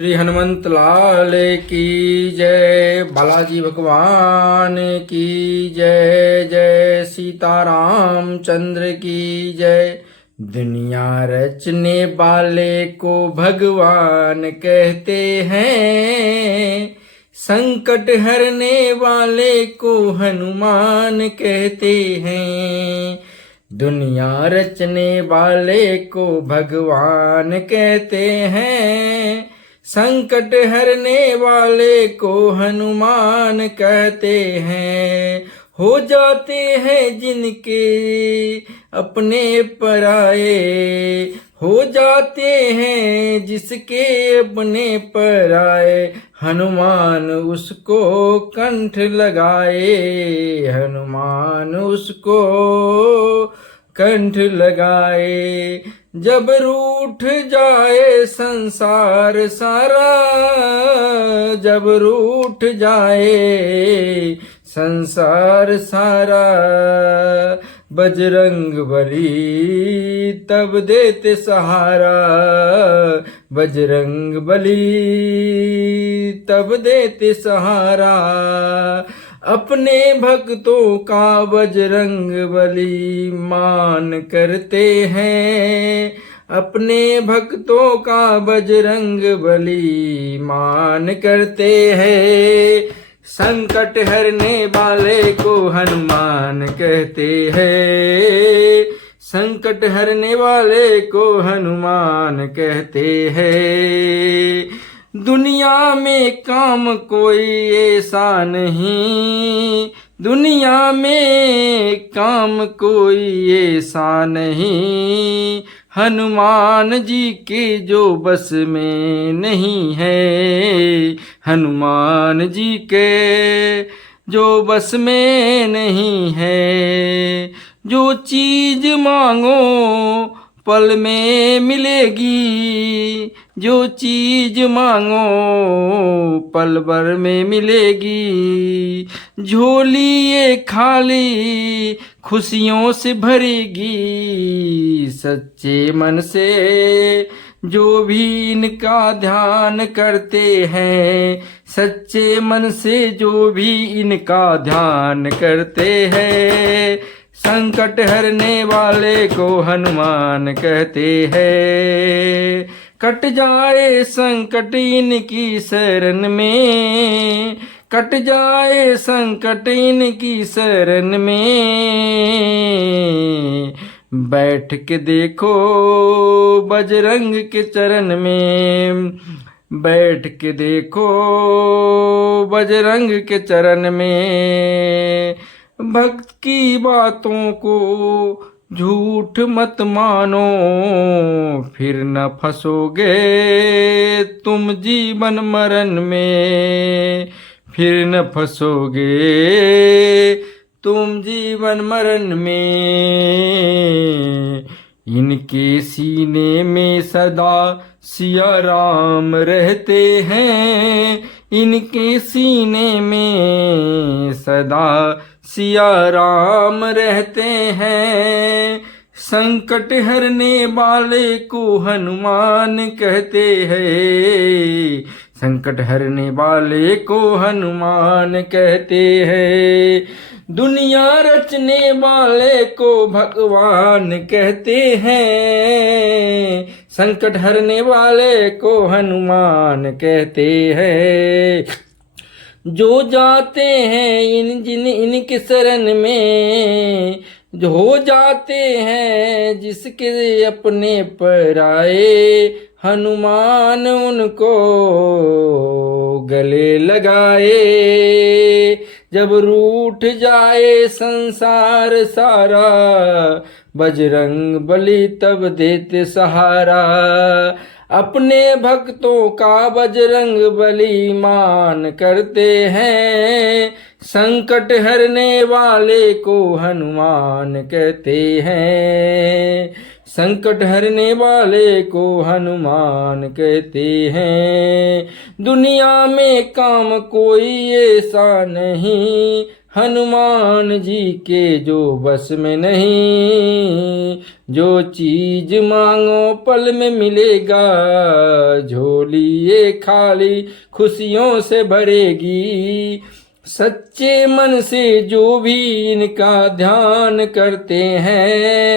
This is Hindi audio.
श्री हनुमंत लाल की जय। बालाजी भगवान की जय। जय सीताराम चंद्र की जय। दुनिया रचने वाले को भगवान कहते हैं, संकट हरने वाले को हनुमान कहते हैं। दुनिया रचने वाले को भगवान कहते हैं, संकट हरने वाले को हनुमान कहते हैं। हो जाते हैं जिनके अपने पराए, हो जाते हैं जिसके अपने पराए, हनुमान उसको कंठ लगाए, हनुमान उसको कंठ लगाए। जब रूठ जाए संसार सारा, जब रूठ जाए संसार सारा, बजरंग बली तब देते सहारा, बजरंग बली तब देते सहारा। अपने भक्तों का बजरंग बली मान करते हैं, अपने भक्तों का बजरंग बली मान करते हैं। संकट हरने वाले को हनुमान कहते हैं, संकट हरने वाले को हनुमान कहते हैं। दुनिया में काम कोई ऐसा नहीं, दुनिया में काम कोई ऐसा नहीं, हनुमान जी के जो बस में नहीं है, हनुमान जी के जो बस में नहीं है। जो चीज मांगो पल में मिलेगी, जो चीज मांगो पल भर में मिलेगी। झोली ये खाली खुशियों से भरेगी, सच्चे मन से जो भी इनका ध्यान करते हैं, सच्चे मन से जो भी इनका ध्यान करते हैं, संकट हरने वाले को हनुमान कहते हैं। कट जाए संकट इनकी शरण में, कट जाए संकट इनकी शरण में, बैठ के देखो बजरंग के चरण में, बैठ के देखो बजरंग के चरण में। भक्त की बातों को झूठ मत मानो, फिर न फंसोगे तुम जीवन मरण में, फिर न फंसोगे तुम जीवन मरण में। इनके सीने में सदा सिया राम रहते हैं, इनके सीने में सदा सिया राम रहते हैं। संकट हरने वाले को हनुमान कहते हैं, संकट हरने वाले को हनुमान कहते हैं। दुनिया रचने वाले को भगवान कहते हैं, संकट हरने वाले को हनुमान कहते हैं। जो जाते हैं इनके शरण में, जो हो जाते हैं जिसके अपने पराए, हनुमान उनको गले लगाए। जब रूठ जाए संसार सारा, बजरंग बली तब देते सहारा। अपने भक्तों का बजरंग बली मान करते हैं, संकट हरने वाले को हनुमान कहते हैं, संकट हरने वाले को हनुमान कहते हैं। दुनिया में काम कोई ऐसा नहीं, हनुमान जी के जो बस में नहीं, जो चीज मांगो पल में मिलेगा, झोली ये खाली खुशियों से भरेगी। सच्चे मन से जो भी इनका ध्यान करते हैं,